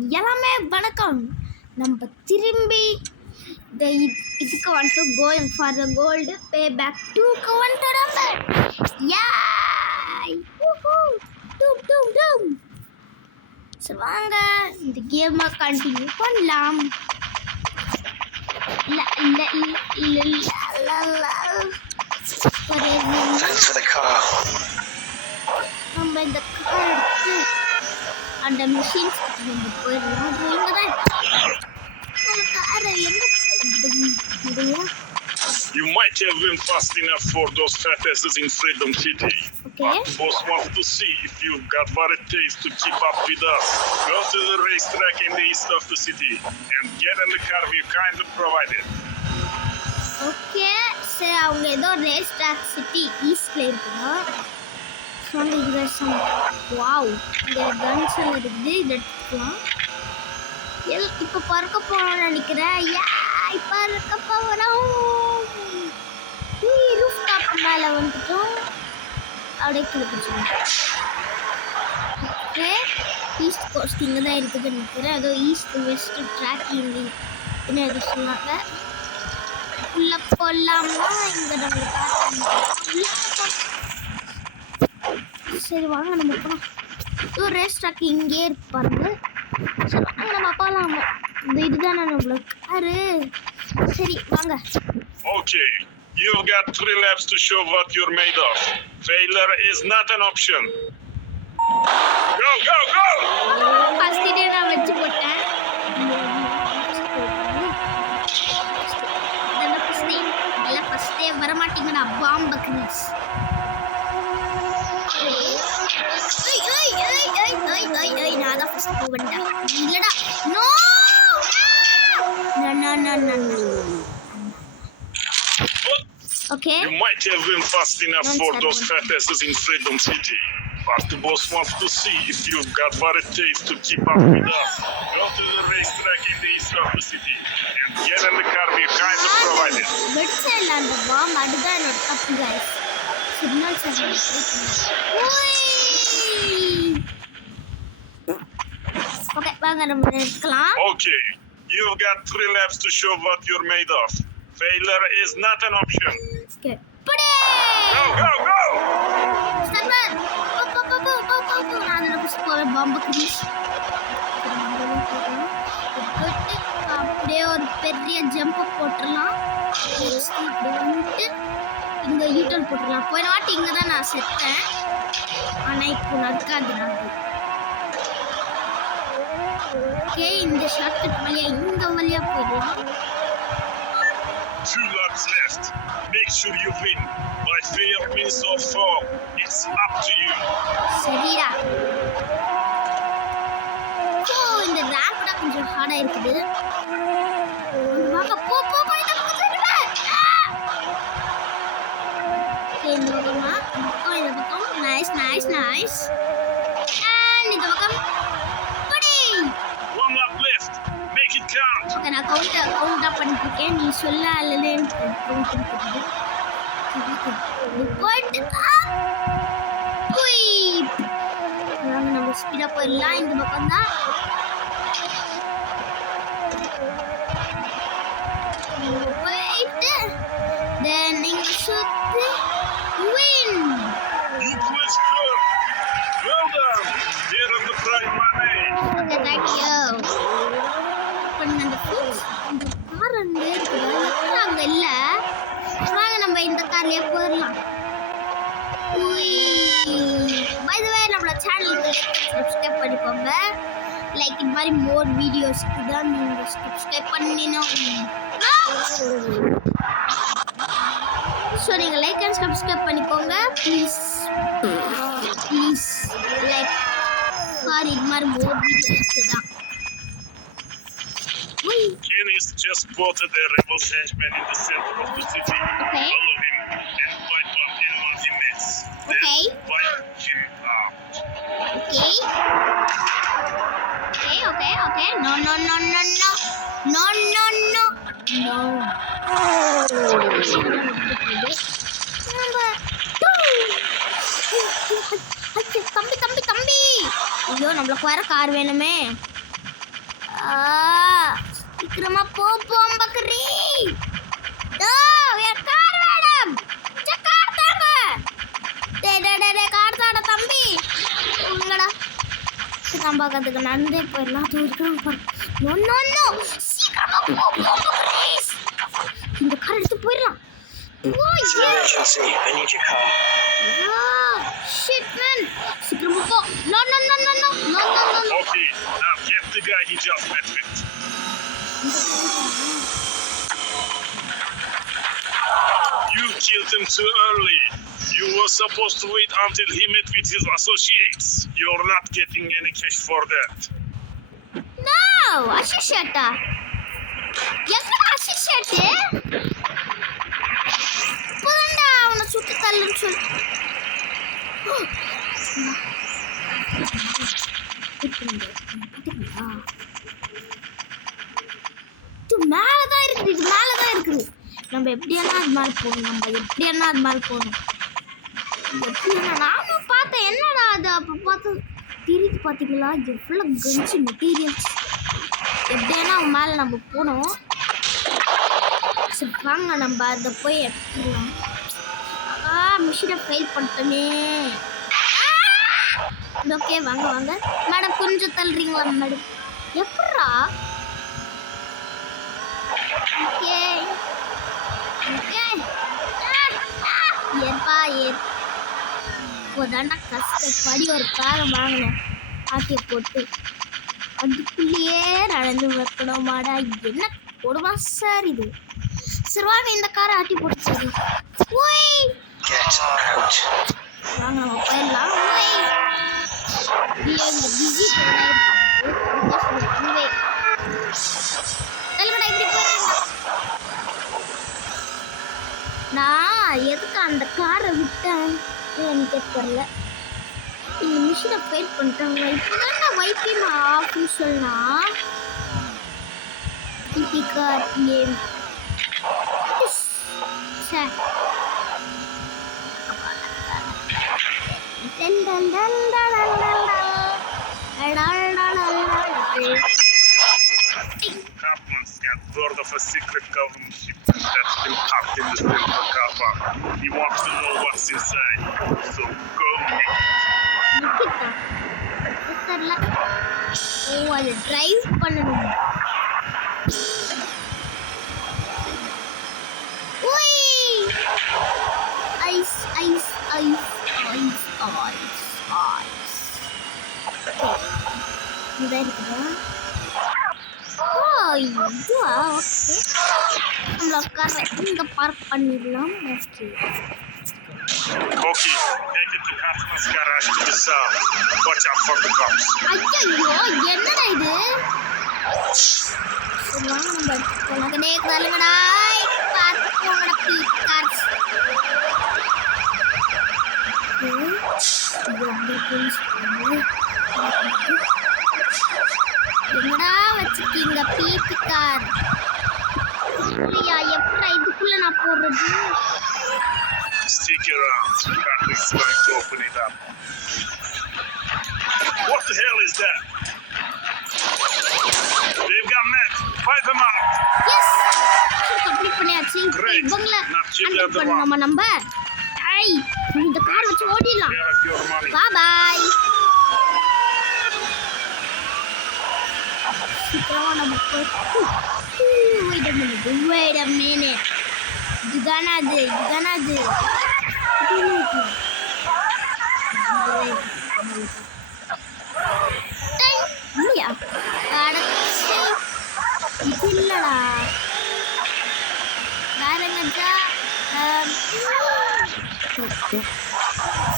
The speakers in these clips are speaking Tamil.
எல்லாமே வணக்கம். நம்ம திரும்பி இதுக்கு வந்துட்டு going for the gold pay back 2க்கு வந்துட்டு யாய் டூம் டூம் டூம். சரி வாங்க இந்த கேமை கண்டினியூ பண்ணலாம். நம்ம இந்த கார் எடுத்து அந்த மிஷின்ஸ் நம்ம போயிடலாம். இங்கே தான் காரை எங்கே முடியும்? You might have been fast enough for those fat asses in Freedom City. Okay. But boss wants to see if you've got what it takes to keep up with us. Go to the racetrack in the east of the city and get in the car we kind of provided. Okay. சரி அவங்க ஏதோ ரேஸ் ட்ராக் சிட்டி ஈஸ்ட்ல இருக்குதா? சொன்ன இது சம் வாவ். இந்த கன்ஸ் எல்லாம் இருக்குது. இது எடுத்துக்கலாம். இப்போ பறக்க போகணும்னு நினைக்கிறேன். யாய் பறக்க போகிறோம். ரூஃப் டாப் மேலே வந்துட்டோம். அப்படியே கீழே பிடிச்சிடும். ஓகே ஈஸ்ட் கோஸ்ட் இங்கே தான் இருக்குதுன்னு நினைக்கிறேன். ஏதோ ஈஸ்ட் வெஸ்ட் ட்ராக்கிங் என்ன எது சொன்னாங்க. உள்ள போடலாமா? இங்கே நம்மளுக்கு சரி வாங்க நம்ம போகலாம். இது ரேஸ் ட்ராக் இங்கே இருப்பாருங்க. சரி வாங்க நம்ம போகலாம். இந்த இதுதானே நம்மளுக்கு காரு. சரி வாங்க. Okay, you've got 3 laps to show what you're made of. Failure is not an option. Go, go, go! First day நான் வெச்சு போட்டேன். இதெல்லாம் ஃபர்ஸ்ட் டே வர மாட்டீங்கடா பாம்பு கிரீஸ். நான் தான் ஃபர்ஸ்ட் போவேன்டா. இல்லடா no no. Okay. You might have been fast enough for those fat asses in Freedom City. But the boss wants to see if you've got what it takes to keep up with us. Go to the racetrack in the east of the city and get in the car we kind of provided. வெட்சைல அந்த பாம் அதுதான் என்னோட தப்பு guys. சிக்னல் சர்வீஸ் ஓகே வாங்க நம்ம எடுக்கலாம். Okay, you've got 3 laps to show what you're made of. Failure is not an option. Okay. Put Go, go, go! Start. நான் அந்த புஷ் போற பாம்பு கிரீஸ். அப்படியே ஒரு பெரிய ஜம்ப் போட்டுடலாம். இப்படி வந்துட்டு இங்கே யூட்டர்ன் போட்டுடலாம். போயின வாட்டி இங்கே தான் நான் செத்தேன். ஆனால் இப்போ நடக்காது. ஓகே இந்த ஷார்ட்கட் வழியாக இந்த வழியாக போயிடலாம். 2 laps left. Make sure you win. By fair means or foul, it's up to you. சரிடா. ஓ இந்த ரேம்ப் தான் கொஞ்சம் ஹார்டா இருக்குது. வாங்க போ போ போ இந்த பக்கம் திரும்ப. இந்த பக்கமா இந்த பக்கம் நைஸ் நைஸ் நைஸ். அண்ட் இந்த பக்கம் படி. 1 lap left. Make it count. Okay நான் கவுண்ட் அப் பண்ணிட்டு இருக்கேன். நீ சொல்ல அல்லலே கவுண்ட் பண்ணிட்டு நம்ம ஸ்பீடா போயிடலாம். இந்த பக்கம் தான் போயிட்டு தென் நீங்க சுத்தி win. You please go. Well done. Here on the prize money. Okay, thank you. பண்ண அந்த ஃப்ரூட்ஸ் இந்த கார் அங்கே இருக்குது. அங்கே இல்லை. வாங்க நம்ம இந்த கார்லேயே போயிடலாம். பை தி வே நம்மளோட சேனலுக்கு சப்ஸ்கிரைப் பண்ணிக்கோங்க. லைக் இது மாதிரி மோர் வீடியோஸ்க்கு தான் நீங்கள் சப்ஸ்கிரைப் பண்ணினோம். ஸோ நீங்கள் லைக் அண்ட் சப்ஸ்கிரைப் பண்ணிக்கோங்க ப்ளீஸ் ப்ளீஸ். லைக் ஃபார் இது மாதிரி மோர் வீடியோஸ்க்கு தான். Kenny's just spotted a rebel henchman in the center of the city. Okay. Follow him and wipe up anyone he meets. Okay. Then wipe him out. Okay. Okay. No. தம்பி ஐயோ நம்மளுக்கு வேற கார் வேணுமே. சீக்கிரமா போம் பக்கரி. என் கார் வேணும். கார் தாங்க. கார் தாட தம்பி. உங்களடா நம்ம அதுக்கு நடந்தே போயிடலாம். சீக்கிரமா பக்கரி. இந்த கார் எடுத்து போயிடலாம். It's an emergency. I need your car. Shit, man. சீக்கிரமா போ. No. Okay, now get the guy he just met with. You killed him too early. You were supposed to wait until he met with his associates. You're not getting any cash for that. No, அசிஷேட்டா. எங்க அசிஷேட்டு? புதண்டா அவனை சுட்டு தள்ளுன்னு சொல்லு. இது மேலதான் இருக்குது. நம்ம எப்படியெல்லாம் அது மேலே போகணும். நானும் பார்த்தேன். என்னடா அது? அப்போ பார்த்து திருப்பி பார்த்தீங்களா? எவ்வளோ கன்ஸ் மெட்டீரியல்ஸ். எப்படியானா அவன் மேலே நம்ம போனோம். சரி வாங்க நம்ம அதை போய் எடுத்துக்கலாம். மிஷினை ஃபெயில் பண்ணிட்டோமே. ஓகே வாங்க மேடம், கொஞ்சம் தள்ளுறீங்களா மேடம்? எப்படா? ஓகே ஏற்பா இப்போதாண்டா கஷ்டப்படி ஒரு காரை வாங்கினேன். ஆட்டியை போட்டு அதுக்குள்ளேயே நடந்து வைக்கணுமாடா. என்ன கொடுமா சார் இது. சரி வாங்க இந்த காரை ஆட்டி போட்டு சரி. வாங்க நம்ம போயிடலாம். பிஸி நான் எதுக்கு அந்த காரை விட்டேன் எனக்கு தெரியல. இந்த மிஷினை ஃபைட் பண்ணிட்டாங்க. இப்போதான் வைத்தியம் ஆஃபீஸ்னா கார் ஏன் Kaplan's got word of a secret government ship that's been parked in the central car park. He wants to know what's inside, so go get it. அதை டிரைவ் பண்ணணும். ஐஸ் இதாக இருக்குதா? இதுவா? ஓகே நம்மள காரை இங்கே பார்க் பண்ணிடலாம். Okay, take it to Kaplan's garage to the south. Watch out for the cops. ஐயோ என்னடா இது? வாங்க நம்ம உனக்கு தள்ளுங்கடா. பார்த்துக்கோங்கடா பீக்கார்ஸ். என்னடா வச்சிருக்கீங்க பீக்கார்? எப்படா இதுக்குள்ள நான் போடுறது? Stick around. Patrick's going to open it up. What the hell is that? They've got Matt. Fight them out. Yes. Complete பண்ணியாச்சு. இவங்கள அன்லாக் பண்ணணுமா நம்ம? ஐய் இந்த கார் வச்சு ஓடிடலாம். Bye bye. சீக்கிரமா நம்ம wait a minute. இதுதானா அது? இல்லையா? இது இல்லடா. வேற எங்கடா?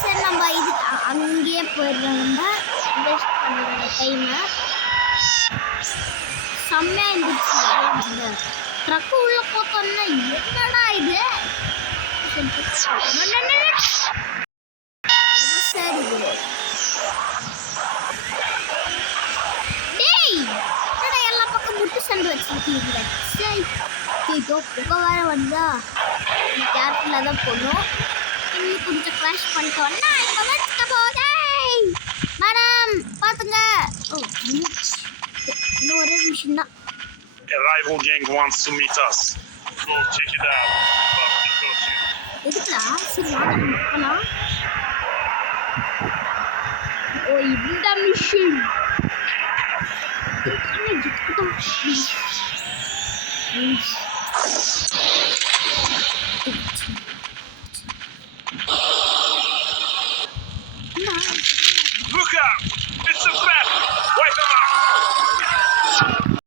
சரி நம்ம இது அங்கேயே போயிடுறோம். நம்ம வேஸ்ட் பண்ணுற டைமை செம்மையாக இருந்துச்சு. அந்த ட்ரக்கு உள்ள போத்தோன்னா என்னடா இது? சரி டேய் என்னடா எல்லா பக்கம் முட்டு சண்டை வச்சுருக்கீங்க? சரி புகை வேற வந்தா கேர்ஃபுல்லாக தான் போகணும். இன்னும் கொஞ்சம் க்ராஷ் பண்ணிட்டோன்னா இப்போ வச்சுக்க போதே. மேடம் பார்த்துங்க. ஓ இன்னும் ஒரே விஷயம் மிஷின் தான். A rival gang wants to meet us. Go check it out. But we got you. எதுக்குடா? சரி வாங்க நம்ம போகலாம். ஓ இந்த மிஷின். இதுதான்